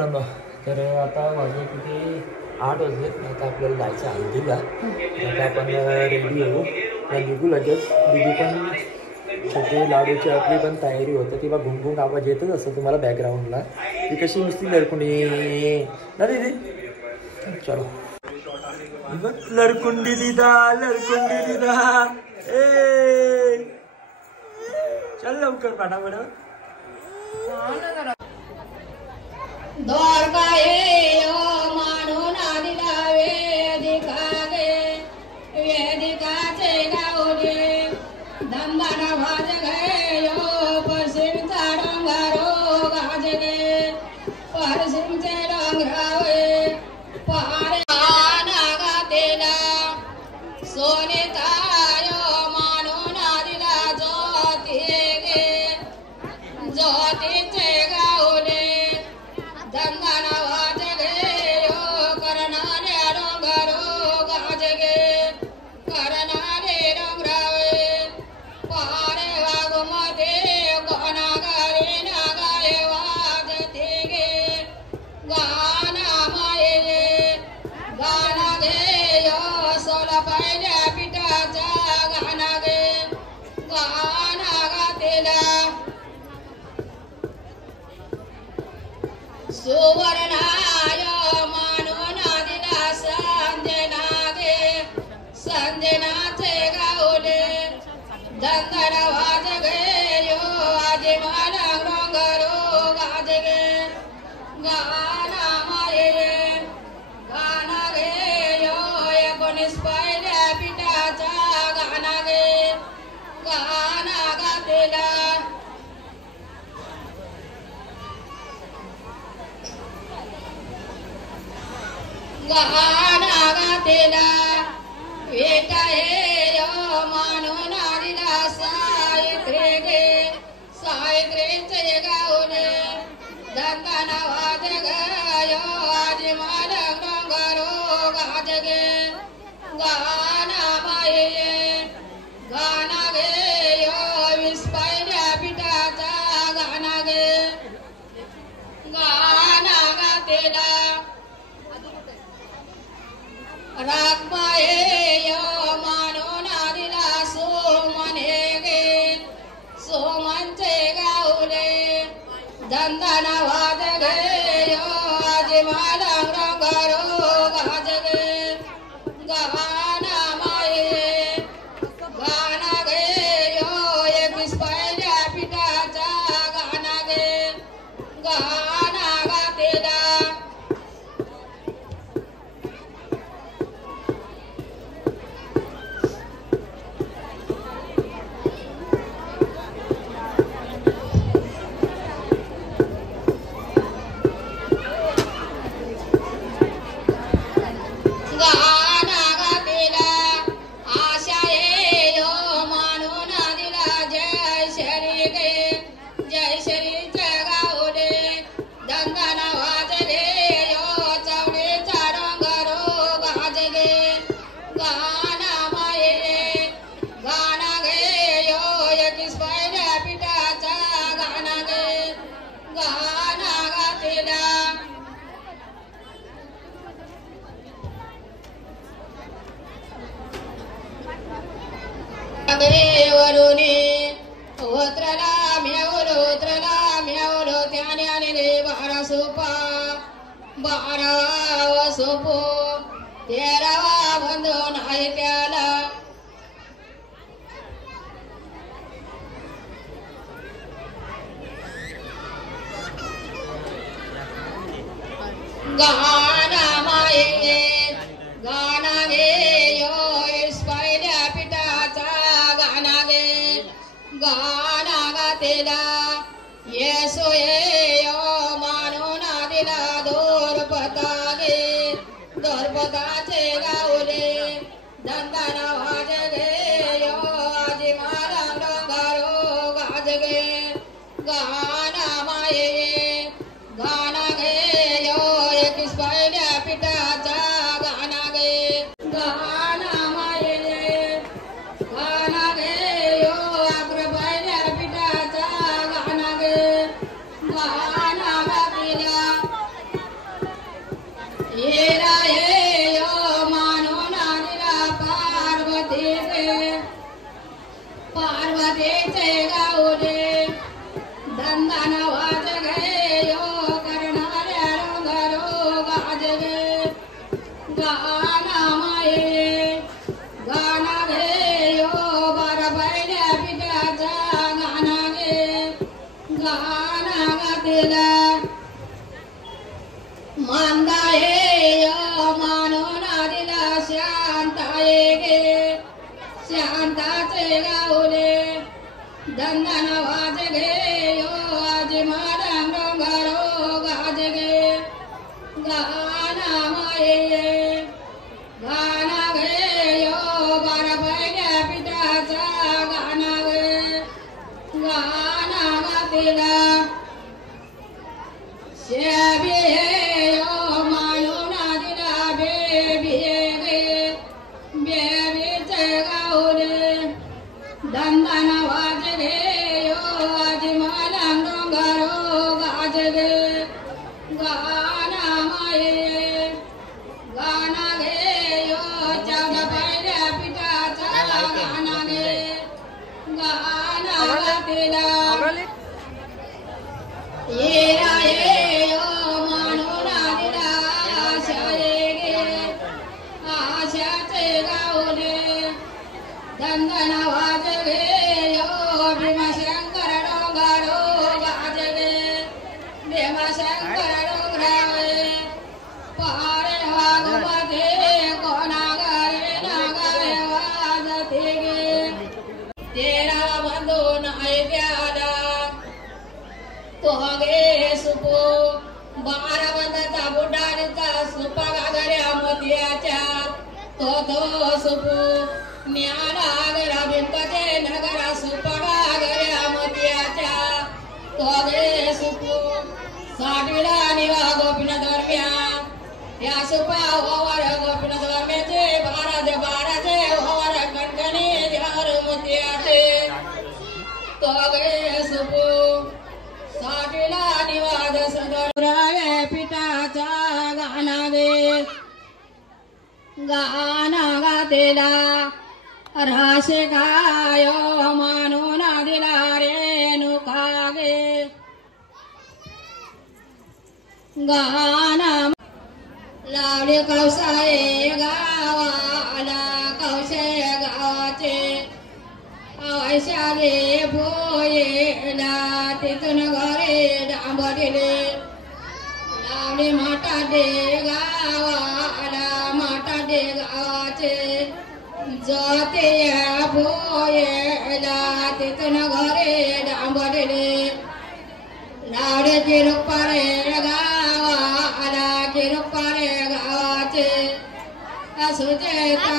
मित्रांनो, तर आता वाजले किती 8 वाजले. आता आपल्याला जायचं हल्दीला. आता आपण रेडी होऊ निघू लगेच. दिदी पण छोटे लाडूची आपली पण तयारी होते. किंवा घुंगुंग आवाज येतच असं तुम्हाला बॅकग्राऊंडला. ती कशी नुसती लडकुंडी ना दीदी. चलो लडकुंडी दिदा, लडकुंडी दिदा. ए चल लवकर पाठापट. मानून आदिला वेदिका गे वेदिकाचे गावले दंबाना भाज गे यो पश्चिमचा डोंगरो गाज गे पश्चिमचे डोंगरावे पारे नागातेला सोनितायो मानून आदिला ज्योती गे ज्योतीचे गावले दंगाना वाज गे यो करणारे डोंगरो गाज गे करणारे डोंगरावे पारे वाघमध्ये कोणागारी नागाय वाजते गे गाना माये गे गाना गे यो सोला पहिल्या पिठाचा गाना गे गाना गातेला सुवर्णाय मानून आदिला संजना गे संजनाचे गावले दंगन वाज गे यो आजी मला डोंगरो गाज गे गाना माये गाना गे यो 19 पहिल्या पिठाचा गाना गे गाना गातेला गाना गातेला वेटा हे यो मानून आदिला सावित्री गे सावित्रीचे गावले दंगाना वाज गे यो आजी मला डोंगरो गाज गे गाना माये गाना गे यो 20 पहिल्या पिठाचा गाना गे गाना गातेला रागमाये यो मानून आदिला सोमने गे सोमनचे गावले दंदाना वाज गे यो आजी मला डोंगरो गाज गे गाना माये गाना गे यो 21 पहिल्या पिठाचा गाना गे गाना गातेला वरुणी उतरला म्यावलो त्याने आणले 12 सोपा 12 सोपो 13वा बंधन आहे त्याला गाना माये गाना गे यो 20 पहिल्या पिठाचा गाना गे गाना गातेला येसो यो मानून आदिला दोरपता गे दोरपताचे गावले दंदाना वाज गे यो आजी मला डोंगरो गाज गे गाना माये गाना गे यो 21 पहिल्या पिठाचा गाना गे गाना माये गाना गे यो 11 पहिल्या पिठाचा गाना गे गाना गातेला गावले दंदन वाज गे यो करणाऱ्या रंगरो गाज गे गाना माये गाना गे यो बारा बैल्या पिठाचा गाना गे गाना गातेला मांदाये यो मानून दिला शांताये गे शांताचे गावले दंदन वाज गे यो आज मरम डोंगरो गाज गे गाना माये गाना गे यो बारा बैल्या पिठाचा गाना गे गाना गातेला शेबी यो मानून दिला बेबी गे बेबीचे गावले दंदन वाज गे यो आज मलम डोंगरो गाज गे गाना माये गाना गे यो चौदा बैल्या पिठाचा गाना गे गाना गातेला येरा ये यो मानून दिला आशाये गे आशाचे गावले दंदन वाज गे यो भीमशंकर डोंगरो गाज गे भीमशंकर डोंगरावे पारे वाघमध्ये कोणा गारे नागारे वाजते गे तेरा बंधू नाही द्याला तो गे सुपो बारा बंदाचा बुडाडीचा सुपा गागऱ्या मोत्याच्या तो सुपो न्याला गरा बिंकते नगरा सुपा गागऱ्या मोत्याच्या तो गे सुपो साडीला निवा गोपिन दरम्यान या सुपा ओवर गोपिन दरम्याचे बाराचे ओवर कणकणी द्यार मोत्याचे तो गे सुपो साठीला निवाद सदरावे पिठाचा गाना गे गाना गातेला राशे गायो मानून दिला रेणुका गे गाना लावले कौसाये गावाला कौशे गावाचे आयशाले भोयेला तिथून घरे डांबरिले लावले माटाडे गावाला माटाडे गावाचे जाते या भोयेला तिथून घरे डांबरिले लावले किरुपारे गावाला किरुपारे गावाचे सुचेता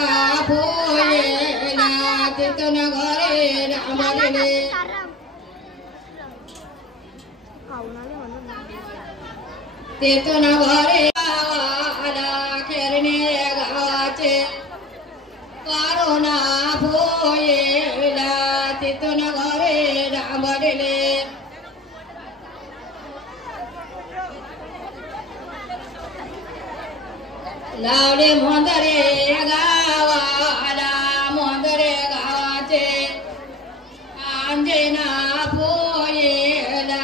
भोयेला तिथून घरे डांबरिले तिथून घरे गावाला खेरणे गावाचे कारोना भोयेला तिथून घरे डांबरिले लावले मोंदरे गावाला मोंदरे गावाचे अंजना भोयेला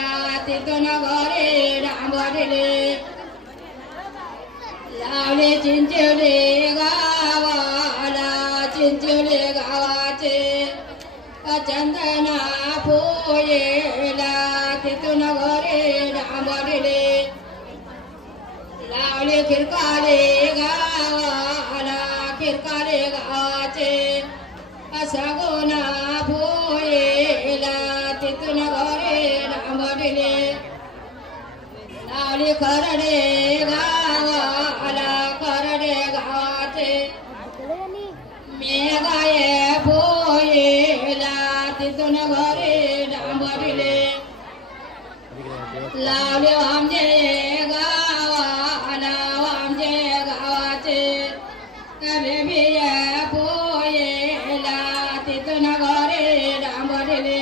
तिथून घरे डांबरिले लावले चिंचवले गावाला चिंचवले गावाचे चंदना भोयेला तिथून घरे डांबरिले लावले खिरकाले गावाला खिरकाले गावाचे सगोना भोयेला तिथून घरे डांबरिले लावले खरडे गावाला खरडे गावाचे मेघाये भोयेला तिथून घरे डांबरिले लावले वामजे गावाला वामजे गावाचे बेबिया भोयेला तिथून घरे डांबरिले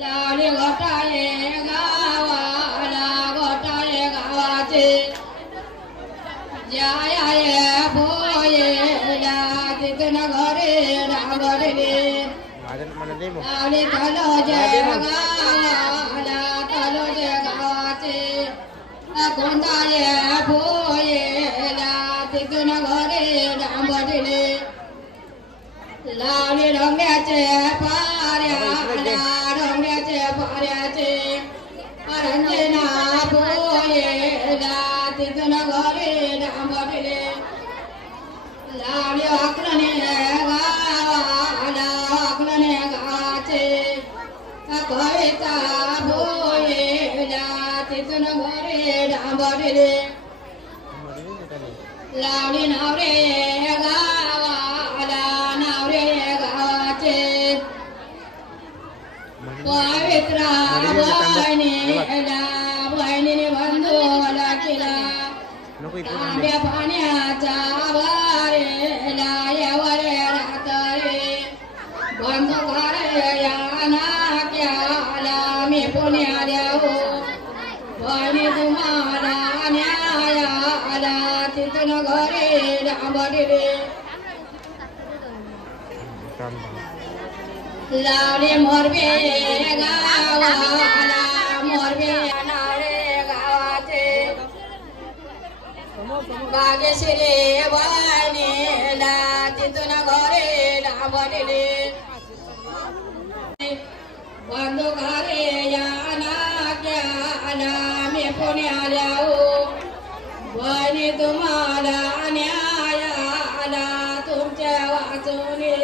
लावले घोटाळे गावाला घोटाळे गावाचे जाया भोयेला तिथून घरे डांबरिले लावली तलोजे गावाला तलोजे गावाचे कोंडाळे भोयेला तिथून घरी डांबरले लावली डोंगराचे पाऱ्याला डोंगराचे पाऱ्याचे रंजना भोयेला तिथून घरी डांबरले लावली अकलने गावाला अकलने गावाचे कविता भोयेला तिथून घरी डांबरले लावली नावरे गावाला नावरे गावाचे पवित्रा बहिणीला बहिणीने बंधूला केला तांब्या पाण्याचा वारेला यावरे रातरे बंधू घरे या नाक्याला मी पुण्याला हो बहिणी तुम्हाला न्यायाला तिथून घरी डांबरले लावले मोरबे गावाला मोरबे नावरे गावाचे बागेश्वरी बहिणीला तिथून घरी डांबरले बंधू घरे या नाक्याला मी पुण्याला हो बहिणी तुम्हाला न्यायाला तुमच्या वाचूने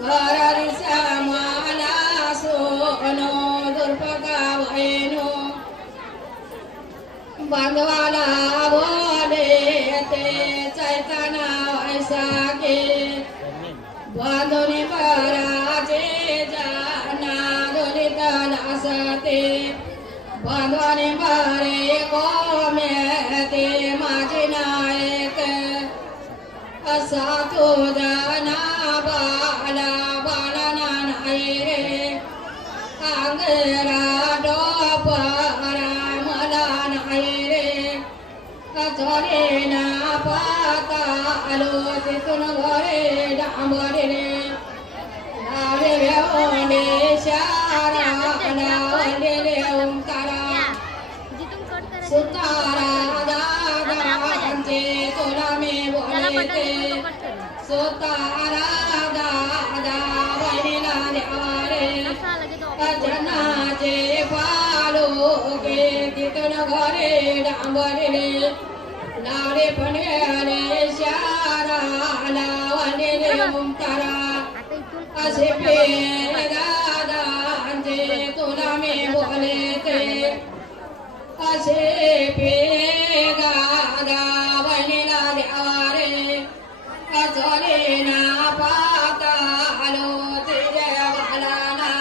घरारी सामाला सोनो दुर्पका बहिणो बांधवाला बोले ते चैतना वैसाखे बांधुनी पराचे जाना दोलिता नासते बांधवाने मारे कोमेते माझे नायक असा तो जाना बाला बाला नाही रे अंगरा डोपरा मला नाही रे कचोरे ना पाता आलो तिथून घरे डांबरले लावले व्यवले शारा लावले ओंकारा सुतारा दादांचे तुला मी बोलते सुतारा दादा बहिणीला द्यावारे जनाचे पालोके तिथून घरे डांबरले लावले पणवेले शारा लावले ओंकारा असे पे दादांचे तुला मी बोलते असे पे दादा बहिणीला द्यावारे कचोरे ना पाता आलो तिच्या बालाला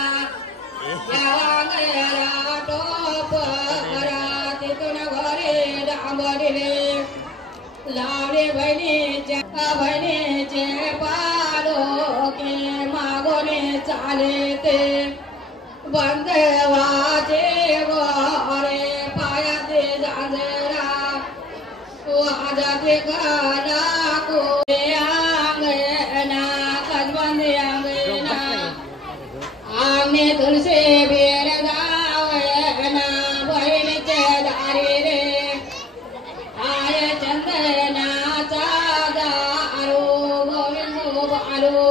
यावांगला टोपरा तिथून घरे डांबरले लावले बहिणीचे पालोके मागोने चाले ते बंदवाचे गोरे पायाचे जाजरा वाजाचे गाला कोरे अंगना कजबंदे अंगना आंगणे तुलसे बेर गावना बहिणीचे दारी रे आय चंदनाचा दारू गोविंदो बालू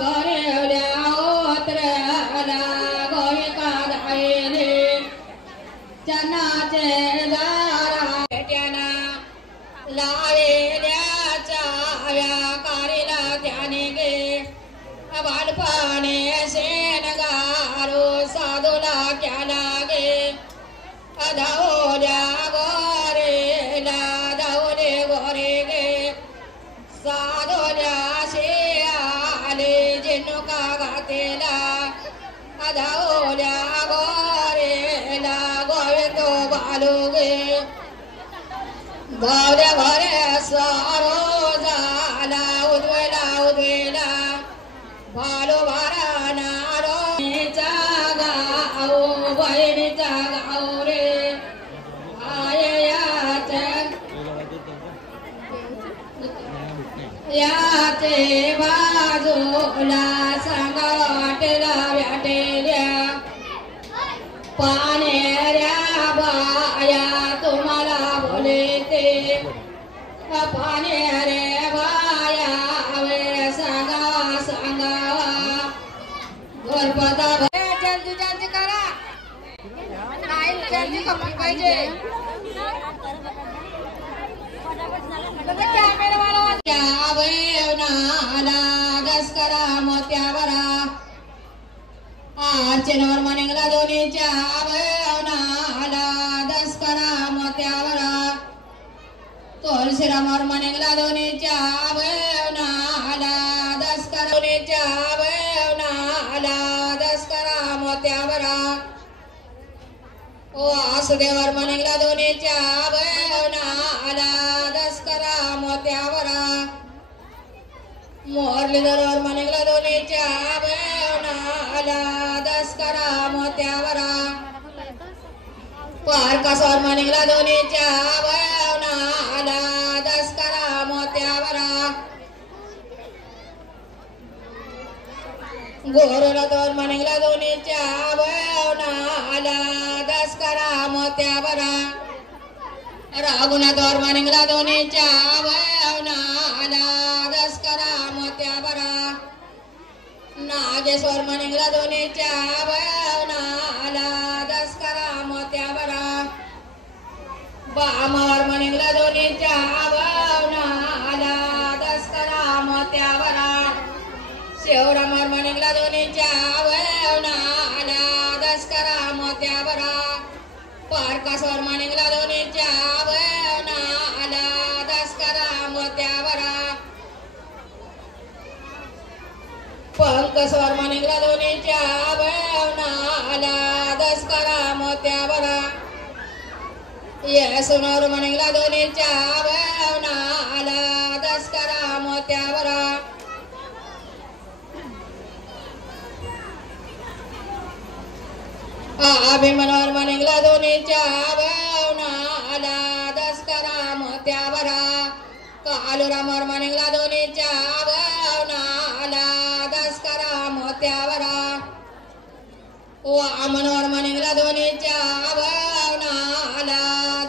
घरे ओत्रला गोविका दायले चन्नाचे दारा भेट्याना लावेल्या चाव्या त्याने गे बालपणे शेणगारो साधूला क्या गे धावल्या गोरेला धावले गोरे गे साधोल्या आले जेनुका घातेला धावल्या गोरेला गोविंदो बालू गे धावल्या घरे सारो झाला उद्वेला बालो बारा नारो गाव बहिणीचा गाव रे याचे बाजू उल्हासांगा वाटेला वाटेल्या पाण्याऱ्या बाया तुम्हाला बोलते पाण्याऱ्या बाया वे सांगा सांगावा गणपता जल्दी जल्दी करा नाही जल्दी कपडी पाहिजे दसकरा मोत्यावरा आर्चनवर मनिंगला दोन्हीच्या आवनाला दसकरा मोत्यावरा तुळशीरामवर मनिंगला दोन्हीच्या आवनाला दसकरा दोन्हीच्या आवनाला दसकरा मोत्यावरा वासुदेवर मनिंगला दोन्हीच्या आवनाला दसकरा मोत्यावरा मुरलीधरवर मनिंगला दोन्हीच्या आवनाला दसकरा मोत्यावरा पारकासवर मनिंगला दोन्हीच्या आवनाला दसकरा मोत्यावरा गोरलतवर मनिंगला दोन्हीच्या आवनाला दसकरा मोत्यावरा राघुनाथवर मनिंगला दोन्हीच्या आवनाला दसकरा मोत्यावरा नागेश्वर मनिंगला दोन्हीच्या आवनाला दसकरा मोत्यावरा बामावर मनिंगला दोन्हीच्या आवनाला दसकरा मोत्यावरा शिवरामवर मनिंगला दोन्हीच्या आवनाला दसकरा मोत्यावरा पारकासवर मनिंगला दोन्हीच्या आवनाला दसकरा मोत्यावरा पंकसवर मनिंगला दोन्हीच्या आवनाला दसकरा मोत्यावरा येसुनवर मनिंगला दोन्हीच्या आवनाला दसकरा मोत्यावरा अभिमनवर मनिंगला दोन्हीच्या आवनाला दसकरा मोत्यावरा कालुरामवर मनिंगला दोन्हीच्या आवनाला दसकरा मोत्यावरा वामनवर मनिंगला दोन्हीच्या आवनाला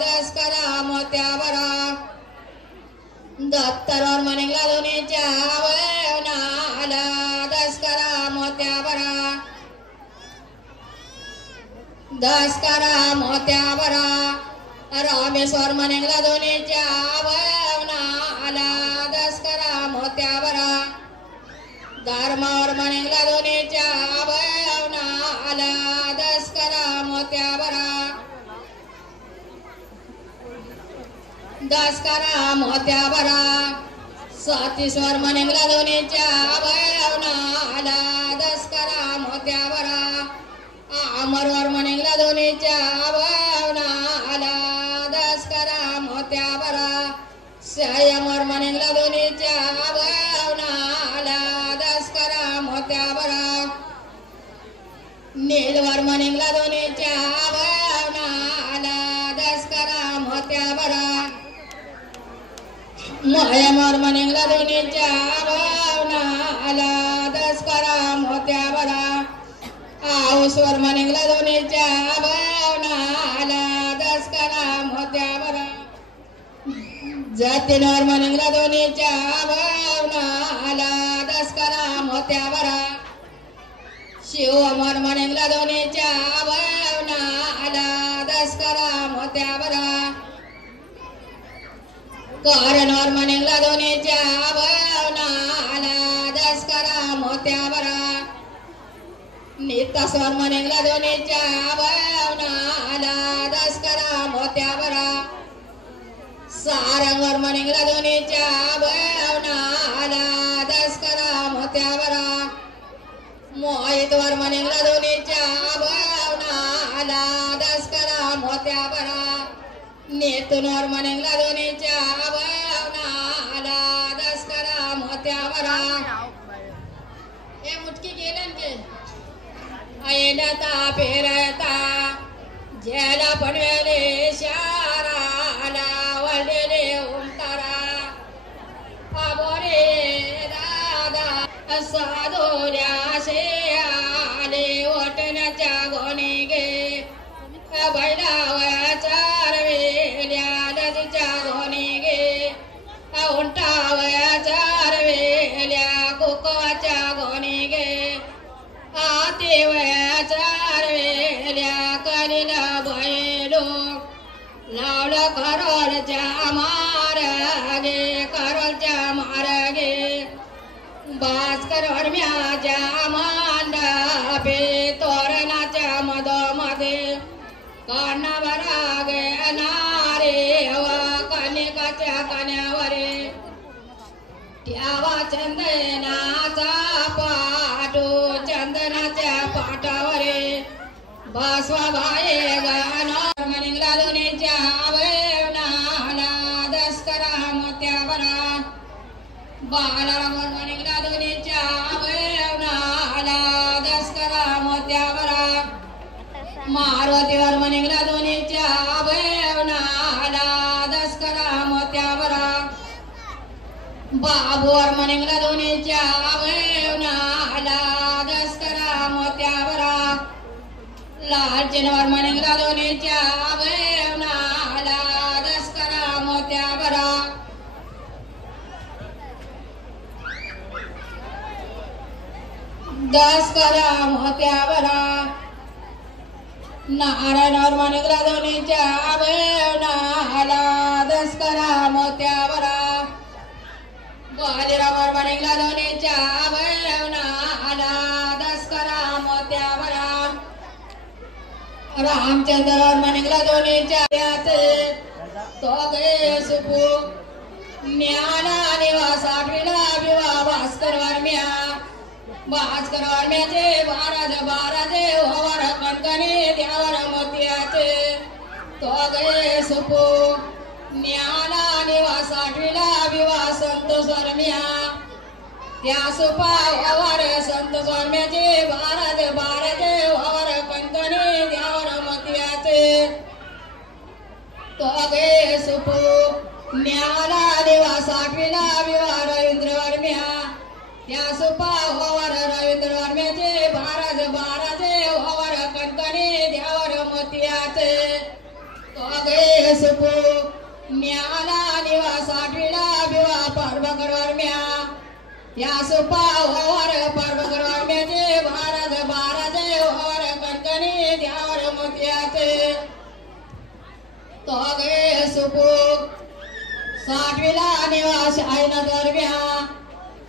दसकरा मोत्यावरा दत्तरवर मनिंगला दोन्हीच्या आवनाला दसकरा मोत्यावरा दसकरा मोत्यावरा रामेश्वर मनिंगला दोन्हीच्या आवनाला दसकरा मोत्यावरा धर्मावर मनिंगला दोन्हीच्या आवनाला दसकरा मोत्यावरा दसकरा मोत्यावरा सातीश्वर मनिंगला दोन्हीच्या आवनाला दसकरा मोत्यावरा अमरवर मनिंगला दोन्हीच्या आवनाला दसकरा मोत्यावरा संयमवर मनिंगला दोन्हीच्या आवनाला दसकरा मोत्यावरा नीलवर मनिंगला दोन्हीच्या आवनाला दसकरा मोत्यावरा मयमवर मनिंगला दोन्हीच्या आवनाला दसकरा मोत्यावरा आऊसवर मनिंगला दोन्हीच्या आवनाला दसकरा मोत्यावरा जतीनवर मनिंगला दोन्हीच्या आवनाला दसकरा मोत्यावरा शिवमवर मनिंगला दोन्हीच्या आवनाला दसकरा मोत्यावरा कारणवर मनिंगला दोन्हीच्या आवनाला दसकरा मोत्यावरा नितास्वर मनिंगला दोन्हीच्या आवनाला दसकरा मोत्यावरा सारंगवर मनिंगला दोन्हीच्या आवनाला दसकरा मोत्यावरा मोहितवर मनिंगला दोन्हीच्या आवनाला दसकरा मोत्यावरा नेतुनवर मनिंगला दोन्हीच्या आवनाला दसकरा मोत्यावरा हे मुटकी गेलन के ऐनता पेरता ज्याला पडवेले शाराला वळलेले ओंकारा अबोरे दादा साधो तेवयाचार वेल्या करीला बैलो लावलं करोलच्या मार्गे करोलच्या मार्गे भास्कर हरम्याच्या मांडपे तोरणाच्या मधोमध्ये कानावर घेणारे व कनिकाच्या कण्यावरे ठ्यावा चंदनाचा पाटू चंदनाच्या पाटावरे बसवा बाये गाणं मनिंगला दोन्हीच्या आवळणाला दसकरा मोत्यावरा बालावर मनिंगला दोन्हीच्या आवळणाला दसकरा मोत्यावरा मारुतीवर मनिंगला दोन्हीच्या आवळणाला दसकरा मोत्यावरा बाबूवर मनिंगला दोन्हीच्या आवळणाला दसकरा मोत्यावरा लालचनवर मनिंगला दोन्हीच्या आवळणाला दसकरा मोत्यावरा दसकरा मोत्यावरा नारायणवर मनिंगला दोन्हीच्या आवळणाला दसकरा मोत्यावरा बाजीरावर मनिंगला दोन्हीच्या आवळणाला दसकरा मोत्यावरा रामचंद्रवर मनिंगला दोन्हीच्या याचे तो गे सुपू ज्ञाना निवासाठीला विवा भास्कर वर्म्या भास्कर वर्म्याचे बाराजे हवर कणकणी द्यावर मोत्याचे तो गे सुपू ज्ञाना निवासाठीला विवा संतोष वर्म्या त्या सुपा हवर संतोष वर्म्याचे बाराजे हवर कणकणी द्यावर मोत्याचे तो गे सुपू ज्ञाना निवासाठीला विवा रवींद्र वर्म्या त्या सुपा हवर रवींद्र वर्म्याचे बाराजे हवर कणकणी द्यावर मोत्याचे तो गे सुपू ज्ञाना निवासाठीला विवा पार्वकर वर्म्या त्या सुपा हवर पार्वकर वर्म्याचे बाराजे हवर कणकणी द्यावर मोत्याचे तो गे सुपू साठवीला निवास आयना दरम्या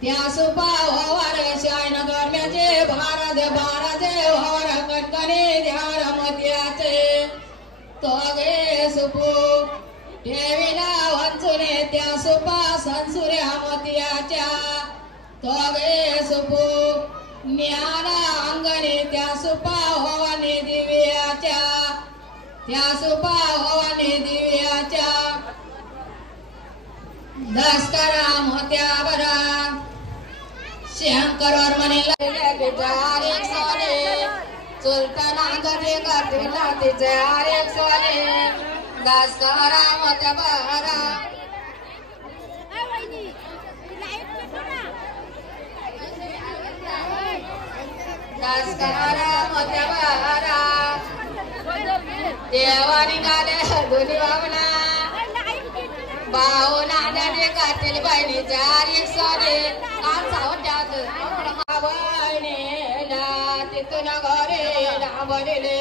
त्या सुपा हवर शायना दरम्याचे बाराजे हवर कणकणी द्यावर मोत्याचे तो गे सुपू ठेवीला वंचुने त्या सुपा संसुऱ्या मोत्याच्या तो गे सुपू ज्ञाना अंगणे त्या सुपा होवाने दिव्याच्या त्या सुपा होवाने दिव्याच्या दसकरा मोत्यावरा शंकरवर मनिंगला बिचार एक सोने चुलताना गजे करतीला तिचार एक सोने दसकरा मोत्यावरा दसकरा मोत्यावरा देवानी गाले दोन्ही बाबना बाऊ नानाने काटेल बहिणी चार एक सोने बहिणीला तिथून घरे लांबले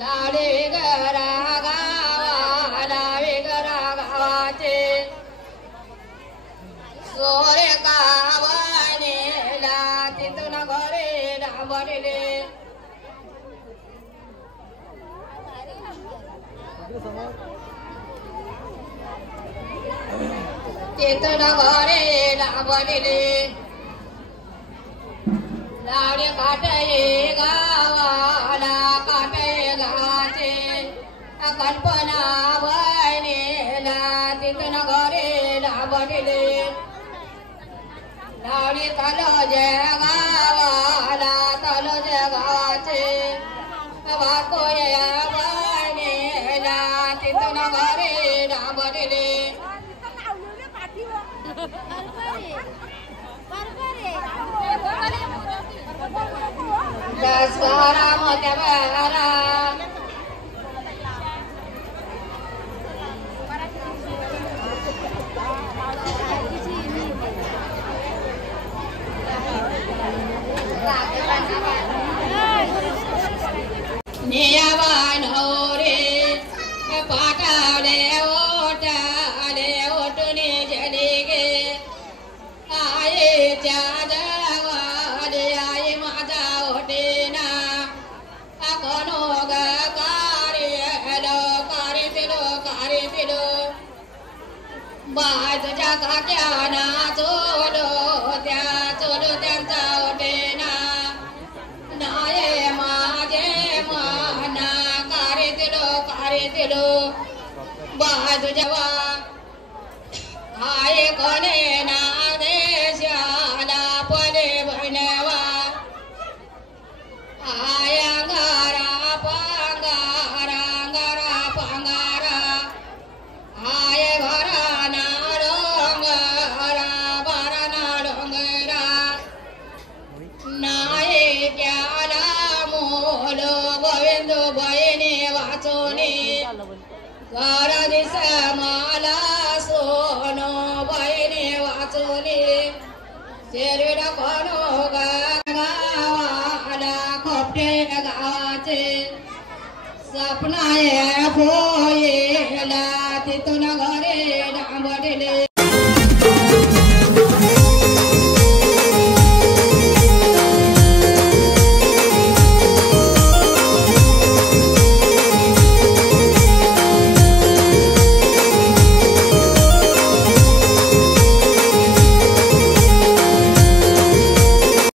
लाडे घरा गावाला वेगरा गावाचे सोरे का बहिणीला तिथून घरे लांबले तिथून घरे लांबले लाडे काटे गावाला काटे गाचे कल्पना बहिणीला तिथून घरे लांबले लाडे तलोजे गावाला तलोजे गावाचे वाकोया बहिणीला तिथून घरे लांबले दसकरा मोत्यावरा राधा बाय तुझ्या काक्याना चोलो त्यांचा ओटेना नाये माझे मना कारे तिलो बाय तुझ्या आय कोणे ना देशाला पणे बनवा आय अंगारा पांगारा आय घराना डोंगरा बाराना डोंगरा नाये क्याला मोलो गोविंद बहिणी वाचोनी घर दिस मला सोनो बहिणी वाचोनी शेरविड कोणो गावाला खोपटे गावाचे सपना